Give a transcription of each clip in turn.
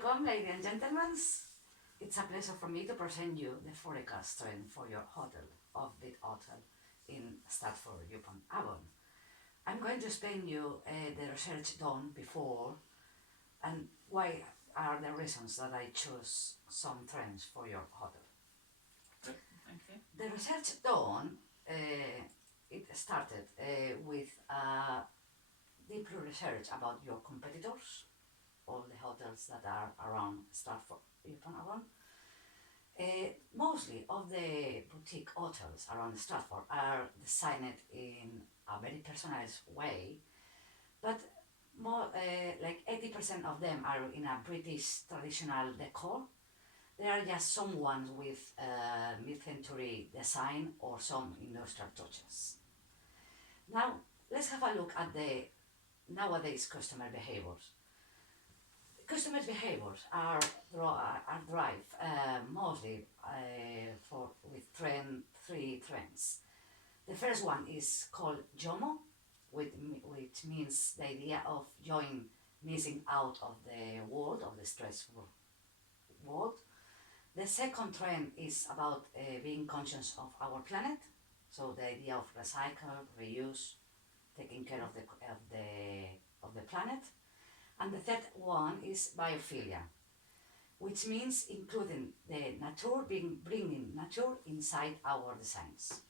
Welcome, ladies and gentlemen. It's a pleasure for me to present you the forecast trend for your hotel, Offbeat Hotel, in Stratford-upon-Avon. I'm going to explain you the research done before and why are the reasons that I choose some trends for your hotel. Good, thank you. The research done, it started with deep research about your competitors, all the hotels that are around Stratford-upon-Avon. Mostly of the boutique hotels around Stratford are designed in a very personalized way, but more like 80% of them are in a British traditional decor. There are just some ones with mid-century design or some industrial touches. Now, let's have a look at the nowadays customer behaviors. Customer behaviors are drive mostly with three trends. The first one is called JOMO, which means the idea of joining, missing out of the world, of the stressful world. The second trend is about being conscious of our planet, so the idea of recycle, reuse, taking care of the planet. And the third one is biophilia, which means including the nature, bringing nature inside our designs.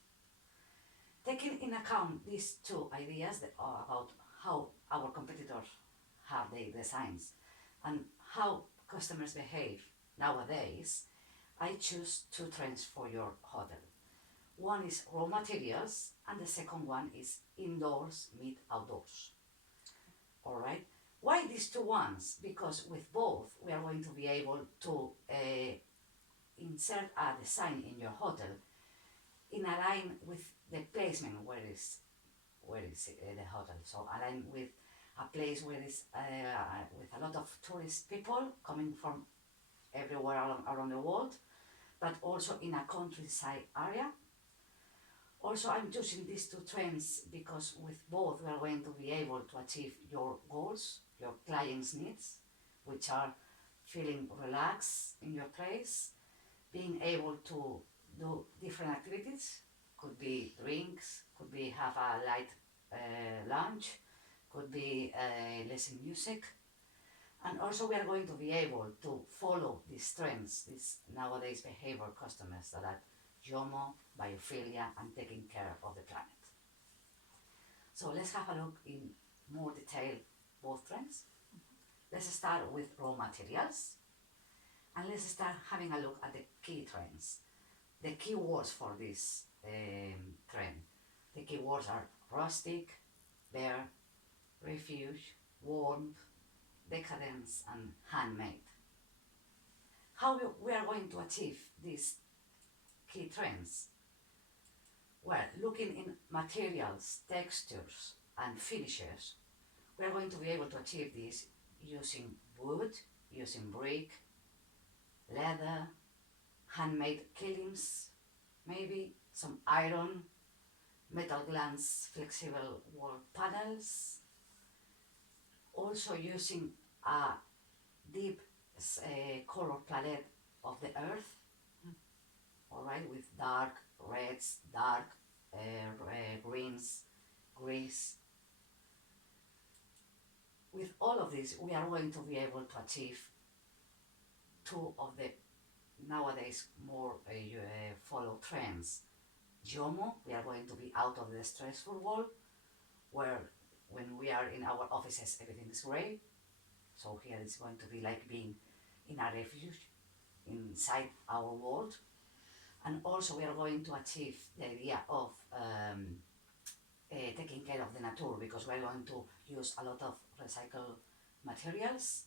Taking in account these two ideas that are about how our competitors have their designs and how customers behave nowadays, I choose two trends for your hotel. One is raw materials and the second one is indoors meet outdoors. All right. Why these two ones? Because with both we are going to be able to insert a design in your hotel in align with the placement where is the hotel. So align with a place where is with a lot of tourist people coming from everywhere around the world, but also in a countryside area. Also, I'm choosing these two trends because with both we are going to be able to achieve your goals, your clients' needs, which are feeling relaxed in your place, being able to do different activities, could be drinks, could be have a light lunch, could be listening music. And also we are going to be able to follow these trends, these nowadays behavior customers that are JOMO, biophilia, and taking care of the planet. So let's have a look in more detail both trends. Let's start with raw materials, and let's start having a look at the key trends, the key words for this trend. The key words are rustic, bare, refuge, warmth, decadence, and handmade. How we are going to achieve these key trends? Well, looking in materials, textures, and finishes, we are going to be able to achieve this using wood, using brick, leather, handmade killings, maybe some iron, metal glance, flexible wall panels. Also using a deep color palette of the earth, all right, with dark reds, dark greens, grays. With all of this, we are going to be able to achieve two of the nowadays more follow trends. JOMO, we are going to be out of the stressful world, where when we are in our offices, everything is gray. So here it's going to be like being in a refuge inside our world. And also we are going to achieve the idea of taking care of the nature, because we're going to use a lot of recycled materials,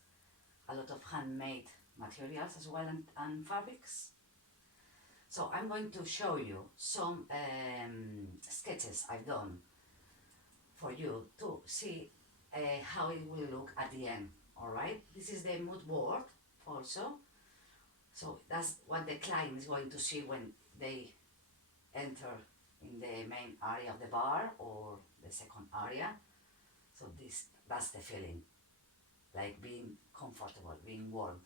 a lot of handmade materials as well, and fabrics. So I'm going to show you some sketches I've done for you to see how it will look at the end, all right? This is the mood board also. So that's what the client is going to see when they enter in the main area of the bar or the second area. So that's the feeling. like being comfortable, being warm.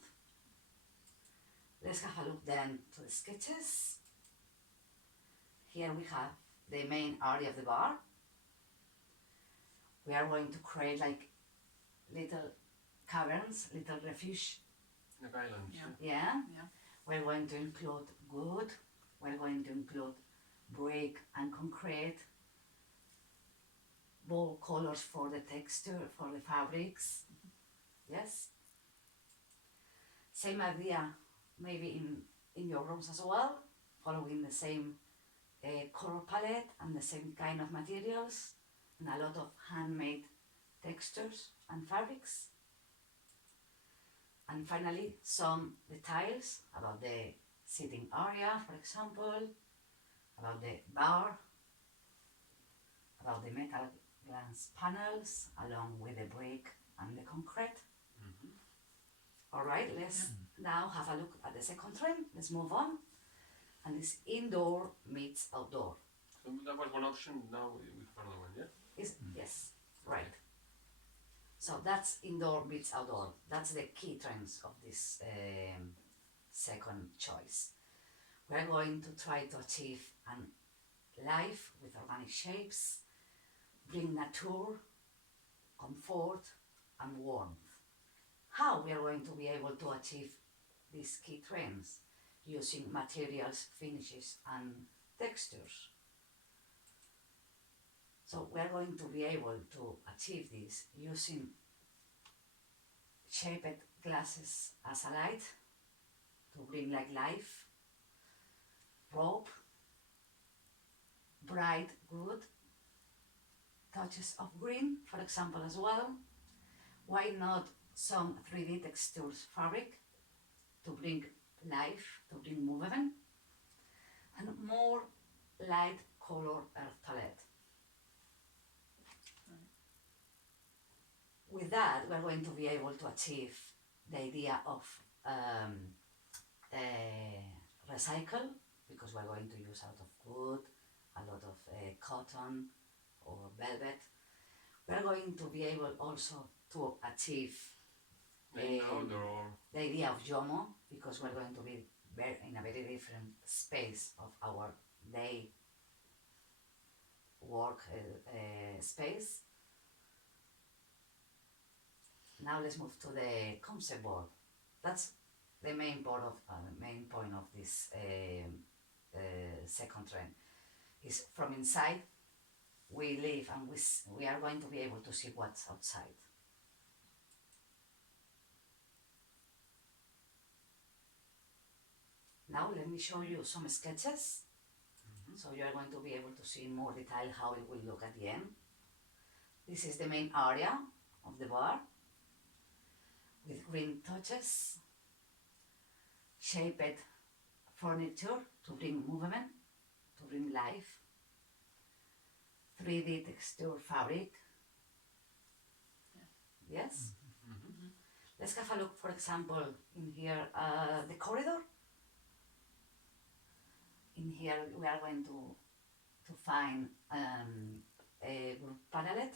Let's have a look then to the sketches. Here we have the main area of the bar. We are going to create like little caverns, little refuge. Like islands. Yeah. Yeah. Yeah. We're going to include wood. We're going to include brick and concrete. Bold colors for the texture, for the fabrics. Yes. Same idea, maybe in your rooms as well, following the same color palette and the same kind of materials, and a lot of handmade textures and fabrics. And finally, some details about the seating area, for example, about the bar, about the metal glass panels, along with the brick and the concrete. All right, let's now have a look at the second trend. Let's move on. And it's indoor meets outdoor. So that was one option. Now we have another one, yeah. Yes, right. So that's indoor meets outdoor. That's the key trends of this second choice. We're going to try to achieve an life with organic shapes, bring nature, comfort, and warmth. How we are going to be able to achieve these key trends? Using materials, finishes, and textures. So we are going to be able to achieve this using shaped glasses as a light to bring like life, rope, bright wood, touches of green, for example, as well. Why not some 3D textures fabric to bring life, to bring movement, and more light color earth palette. With that, we're going to be able to achieve the idea of recycle, because we're going to use a lot of wood, a lot of cotton or velvet. We're going to be able also to achieve the idea of Jomo, because we're going to be in a very different space of our day work space. Now let's move to the concept board. That's the main point of this second trend. Is from inside we live and we are going to be able to see what's outside. Now let me show you some sketches. So you are going to be able to see in more detail how it will look at the end. This is the main area of the bar with green touches, shaped furniture to bring movement, to bring life, 3D texture fabric. Yes? Let's have a look, for example, in here, the corridor. In here we are going to find a group palette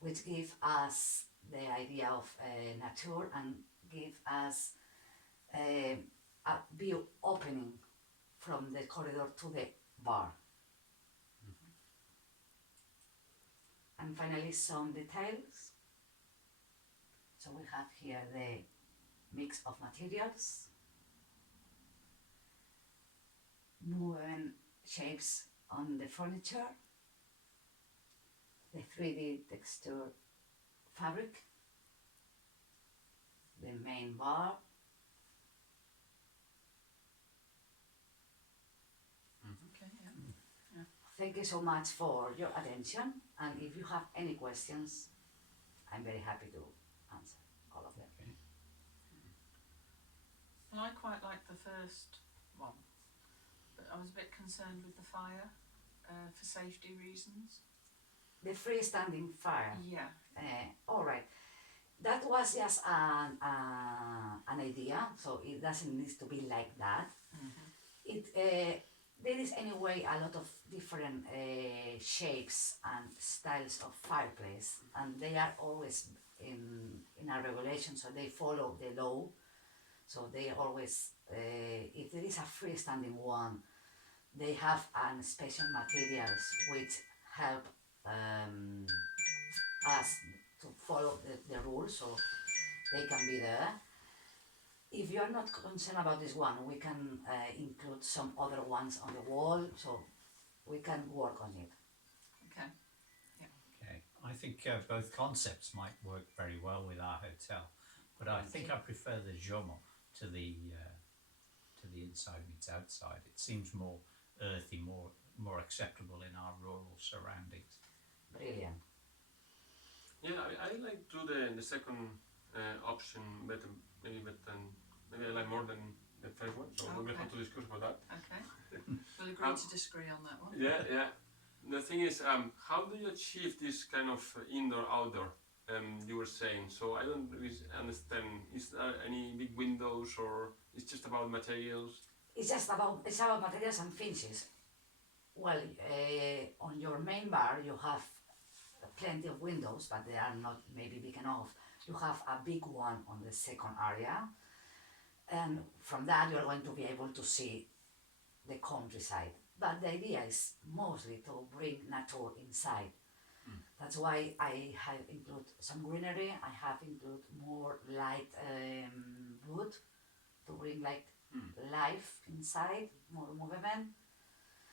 which gives us the idea of nature and give us a view opening from the corridor to the bar. And finally some details. So we have here the mix of materials, moving shapes on the furniture, the 3D texture fabric, the main bar, Okay, yeah. Thank you so much for your attention, and if you have any questions, I'm very happy to answer all of them. Well, I quite like the first one, but I was a bit concerned with the fire for safety reasons. The freestanding fire. Yeah. All right. That was just an idea, so it doesn't need to be like that. Mm-hmm. It there is anyway a lot of different shapes and styles of fireplace, and they are always in a regulation, so they follow the law. So they always, if there is a freestanding one, they have special materials which help us to follow the rules, so they can be there. If you are not concerned about this one, we can include some other ones on the wall, so we can work on it. Okay. Okay, I think both concepts might work very well with our hotel, but I think I prefer the Jomo to the inside meets outside. It seems more earthy, more acceptable in our rural surroundings. Brilliant. Yeah, I like to the second option better, maybe I like more than the first one. So we will have to discuss about that. Okay. We'll agree to disagree on that one. Yeah, yeah. The thing is, how do you achieve this kind of indoor-outdoor? You were saying. So I don't really understand. Is there any big windows, or it's just about materials? It's about materials and finishes. Well, on your main bar you have plenty of windows, but they are not maybe big enough. You have a big one on the second area, and from that you are going to be able to see the countryside. But the idea is mostly to bring nature inside. That's why I have include some greenery. I have include more light wood to bring like life inside, more movement.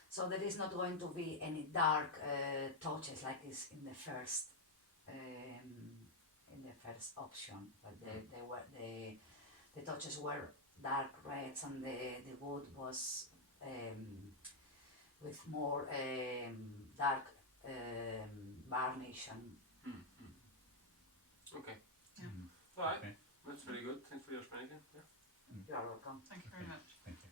So there is not going to be any dark touches like is in the first option. But the touches were dark reds, and the wood was with more dark varnish and Okay. Yeah. All right. Okay, That's very good. Thanks for your explanation. Yeah. you are welcome. Thank you very much. thank you.